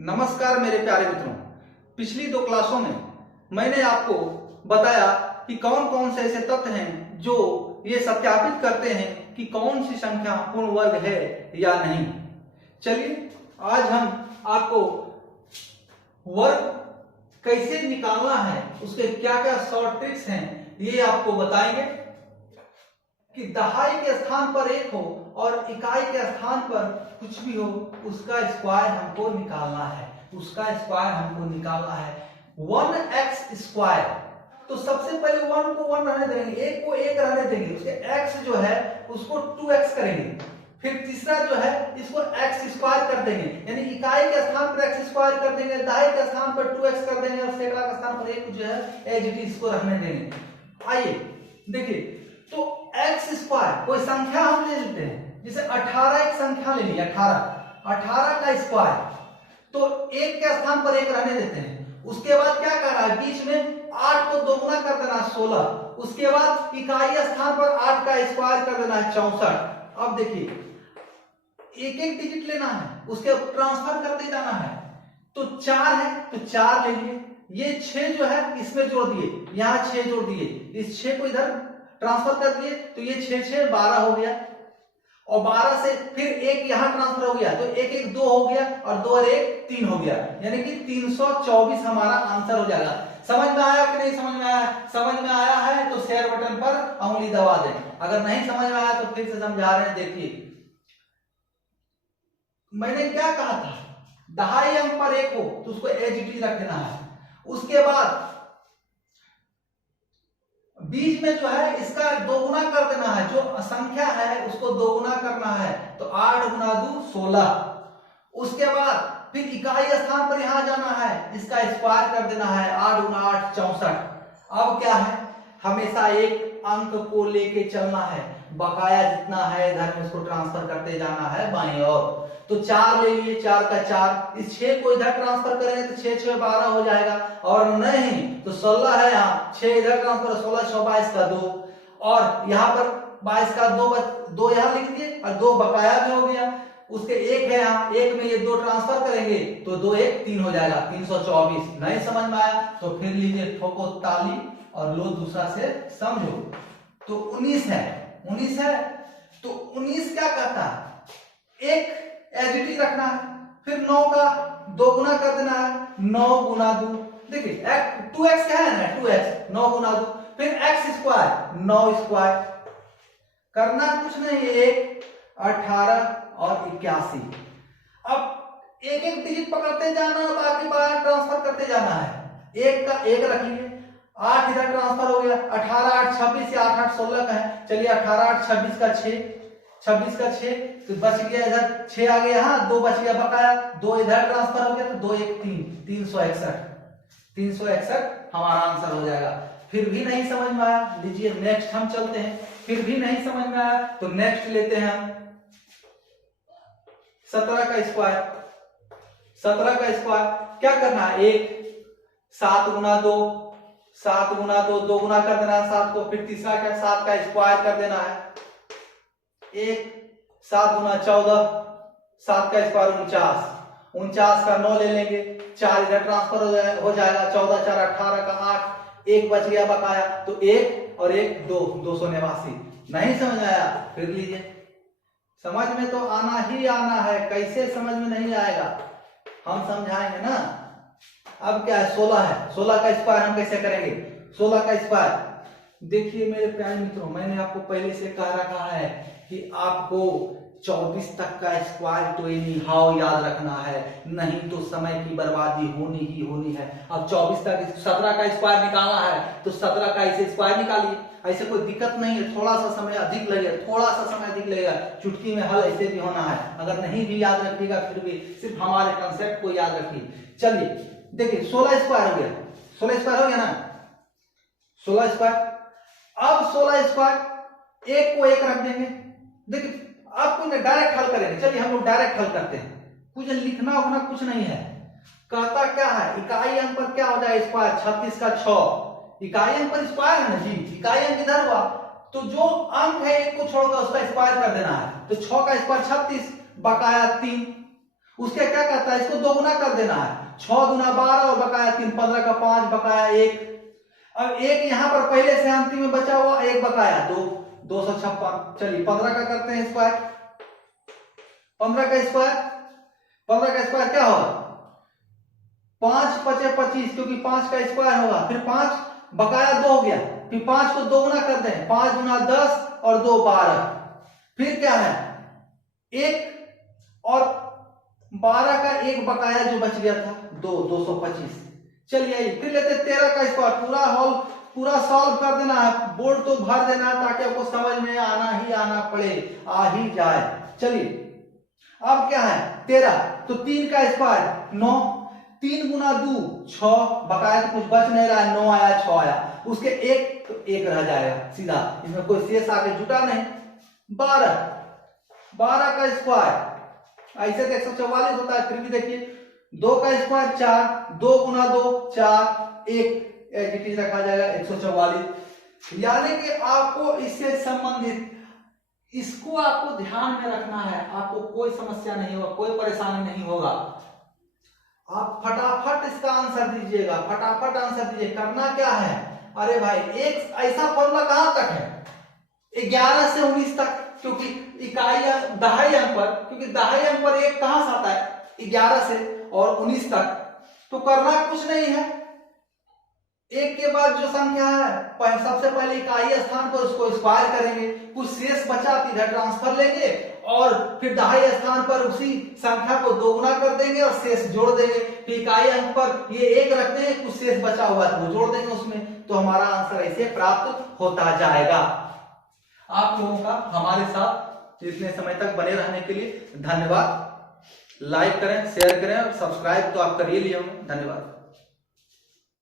नमस्कार मेरे प्यारे मित्रों। पिछली दो क्लासों में मैंने आपको बताया कि कौन कौन से ऐसे तथ्य हैं जो ये सत्यापित करते हैं कि कौन सी संख्या पूर्ण वर्ग है या नहीं। चलिए आज हम आपको वर्ग कैसे निकालना है, उसके क्या क्या शॉर्ट ट्रिक्स हैं, ये आपको बताएंगे कि दहाई के स्थान पर एक हो और इकाई के स्थान पर कुछ भी हो, उसका स्क्वायर हमको निकालना है। उसका स्क्वायर हमको निकालना है 1x स्क्वायर। तो सबसे पहले 1 को 1 रहने देंगे, 1 को 1 रहने देंगे, उसके x जो है उसको 2x करेंगे। फिर तीसरा जो है इसको x स्क्वायर कर देंगे, यानी इकाई के स्थान पर x स्क्वायर कर देंगे, दहाई के स्थान पर 2x कर देंगे और सैकड़ा के स्थान पर 1 जो है एज इट इज इसको रखने देंगे। आइए देखिए, तो x स्क्वायर कोई संख्या हम ले लेते हैं, जैसे 18 एक संख्या ले ली, 18 का स्क्वायर, तो 1 के स्थान पर 1 रहने देते हैं। उसके बाद क्या कर रहा है, बीच में 8 को दोगुना कर देना 16, उसके बाद इकाई स्थान पर 8 का स्क्वायर कर देना है 64। अब देखिए एक एक डिजिट लेना है, उसके ट्रांसफर करते जाना है। तो 4 है तो 4 ले लिए, ये 6 जो है इसमें जोड़ दिए, यहाँ 6 जोड़ दिए, इस 6 को इधर ट्रांसफर कर दिए, तो ये 6 6 12 हो गया, और 12 से फिर 1 यहां ट्रांसफर हो गया, तो 1 1 2 हो गया, और 2 और 1 3 हो गया, यानी कि 324 हमारा आंसर हो जाएगा। समझ में आया कि नहीं समझ में आया? समझ में आया है तो शेयर बटन पर उंगली दबा दें, अगर नहीं समझ में आया तो फिर से समझा रहे हैं। देखिए मैंने क्या कहा था, दहाई अंक पर 1 हो तो उसको एज इट इज रख देना है। उसके बाद बीच में जो है इसका दोगुना कर देना है, जो संख्या है उसको दोगुना करना है, तो 8 गुना 2 16। उसके बाद फिर इकाई स्थान पर यहां जाना है, इसका स्क्वायर कर देना है, 8 गुना 8 64। अब क्या है, हमेशा एक अंक को लेके चलना है, बकाया जितना है इधर में उसको ट्रांसफर करते जाना है बाईं ओर। तो 4 ले लिए, 4 का 4, इस 6 को इधर ट्रांसफर करेंगे तो 6 6 12 हो जाएगा, और नहीं तो 16 है, यहाँ 6 इधर ट्रांसफर, 16 6 22 का 2, और यहाँ पर 22 का 2 यहाँ लिख दिए, और 2 बकाया भी हो गया। उसके 1 है यहाँ, 1 में ये 2 ट्रांसफर करेंगे तो 2 1 3 हो जाएगा, 324। नहीं समझ में आया तो फिर लीजिए ठोको ताली और लो दूसरा से समझो। तो 19 है, 19 है तो 19 क्या कहता है, एक एज इट इज रखना है, फिर 9 का दोगुना कर देना है, 9 गुना 2, देखिए 2x क्या है ना, 2x, 9 गुना 2, फिर x स्क्वायर 9 स्क्वायर, करना कुछ नहीं, 1 18 और 81। अब एक एक डिजिट पकड़ते जाना और बाकी बाहर ट्रांसफर करते जाना है। 1 का 1 रख लिए, 8 इधर ट्रांसफर हो गया, 18 8 26 या 8 8 16 का है, चलिए 18 8 26 का 6, 26 का 6, तो बच गया इधर 6 आ गया, यहाँ 2 बच गया बकाया, 2 इधर ट्रांसफर हो गया, तो 2 1 3 361, 361 हमारा आंसर हो जाएगा। फिर भी नहीं समझ में आया, लीजिए नेक्स्ट हम चलते हैं। फिर भी नहीं समझ में आया तो नेक्स्ट लेते हैं हम 17 का स्क्वायर। 17 का स्क्वायर क्या करना है, 1 7 गुना 2, 7 गुना 2 2 गुना कर देना है 7 को, फिर तीसरा क्या 7 का स्क्वायर कर देना है, 1 7 गुना 14, 7 का स्क्वायर 49, 49 का 9 ले लेंगे, 4 इधर ट्रांसफर हो जाएगा, 14 4 18 का 8, 1 बच गया बकाया, तो 1 और 1 2 289। नहीं समझ आया फिर लीजिए, समझ में तो आना ही आना है, कैसे समझ में नहीं आएगा हम समझाएंगे ना। अब क्या है, 16 है, 16 का स्क्वायर हम कैसे करेंगे, 16 का स्क्वायर देखिए मेरे प्यारे मित्रों, मैंने आपको पहले से कह रखा है कि आपको 24 तक का स्क्वायर तो एनी हाउ याद रखना है, नहीं तो समय की बर्बादी होनी ही होनी है। अब 24 तक 17 का स्क्वायर निकालना है तो 17 का ऐसे स्क्वायर निकालिए, ऐसे कोई दिक्कत नहीं है, थोड़ा सा समय अधिक लगेगा, थोड़ा सा समय अधिक लगेगा, चुटकी में हल ऐसे भी होना है, अगर नहीं भी याद रखिएगा फिर भी सिर्फ हमारे कंसेप्ट को याद रखिए। चलिए देखिए 16 स्क्वायर हो गया, 16 स्क्वायर हो गया ना, 16 स्क्वायर। अब 16 स्क्वायर 1 को 1 रख देंगे, देखिए आपको ना डायरेक्ट हल करेंगे, चलिए हम लोग डायरेक्ट हल करते हैं, कुछ लिखना उखना कुछ नहीं है। कहता क्या है, इकाई अंक पर क्या हो जाए स्क्वायर, 36 का 6, इकाई अंक पर स्क्वायर है ना जी, इकाई अंक इधर हुआ, तो जो अंक है 1 को छोड़कर उसका स्क्वायर कर देना है, तो 6 का स्क्वायर 36, बकाया 3, उसके क्या कहता है, इसको दोगुना कर देना है। 6 दूना 12 और बकाया 3, 15 का 5 बकाया 1। अब एक यहाँ पर पहले से अंतिम में बचा हुआ, एक बकाया 2, 256। चलिए 15 का करते हैं स्क्वायर। 15 का स्क्वायर क्या होगा, 5 5 25, क्योंकि 5 का स्क्वायर होगा। फिर 5 बकाया 2 हो गया, फिर 5 को दोगुना कर दें, 5 गुना 10 और 2 12। फिर क्या है, 1 और 12 का 1 बकाया जो बच गया था 2, 225। चलिए फिर लेते 13 का स्क्वायर। पूरा सॉल्व कर देना है, बोर्ड तो भर देना है ताकि आपको समझ में आना पड़े, आ ही जाए। चलिए अब क्या है 13, तो 3 का स्क्वायर 9, 3 गुना 2 6, बकाया तो कुछ बच नहीं रहा है, 9 आया 6 आया, उसके 1 तो 1 रह जाएगा सीधा, इसमें कोई शेष आगे जुटा नहीं। 12 का स्क्वायर ऐसे तो 144 होता है, फिर भी देखिए 2 का स्क्वायर 4, 2 गुना 2 4, 1 एडिटी रखा जाएगा 144। यानी कि आपको इससे संबंधित इसको आपको ध्यान में रखना है, आपको कोई समस्या नहीं होगा, कोई परेशानी नहीं होगा। आप फटाफट इसका आंसर दीजिएगा, फटाफट आंसर दीजिए। करना क्या है, अरे भाई एक ऐसा फॉर्मूला कहां तक है, 11 से 19 तक, क्योंकि इकाई दहाई अंक पर, क्योंकि दहाई अंक पर एक कहां से आता है, 11 से और 19 तक। तो करना कुछ नहीं है, एक के बाद जो संख्या है सबसे पहले इकाई स्थान पर उसको स्क्वायर करेंगे, कुछ शेष बचा तो इधर ट्रांसफर लेंगे और फिर दहाई स्थान पर उसी संख्या को दोगुना कर देंगे और शेष जोड़ देंगे। फिर इकाई अंक पर ये 1 रखते हैं, कुछ शेष बचा हुआ है तो वो जोड़ देंगे उसमें, तो हमारा आंसर ऐसे प्राप्त होता जाएगा। आप लोगों का हमारे साथ इतने समय तक बने रहने के लिए धन्यवाद। लाइक करें, शेयर करें और सब्सक्राइब तो आप कर ही लिए होंगे। धन्यवाद।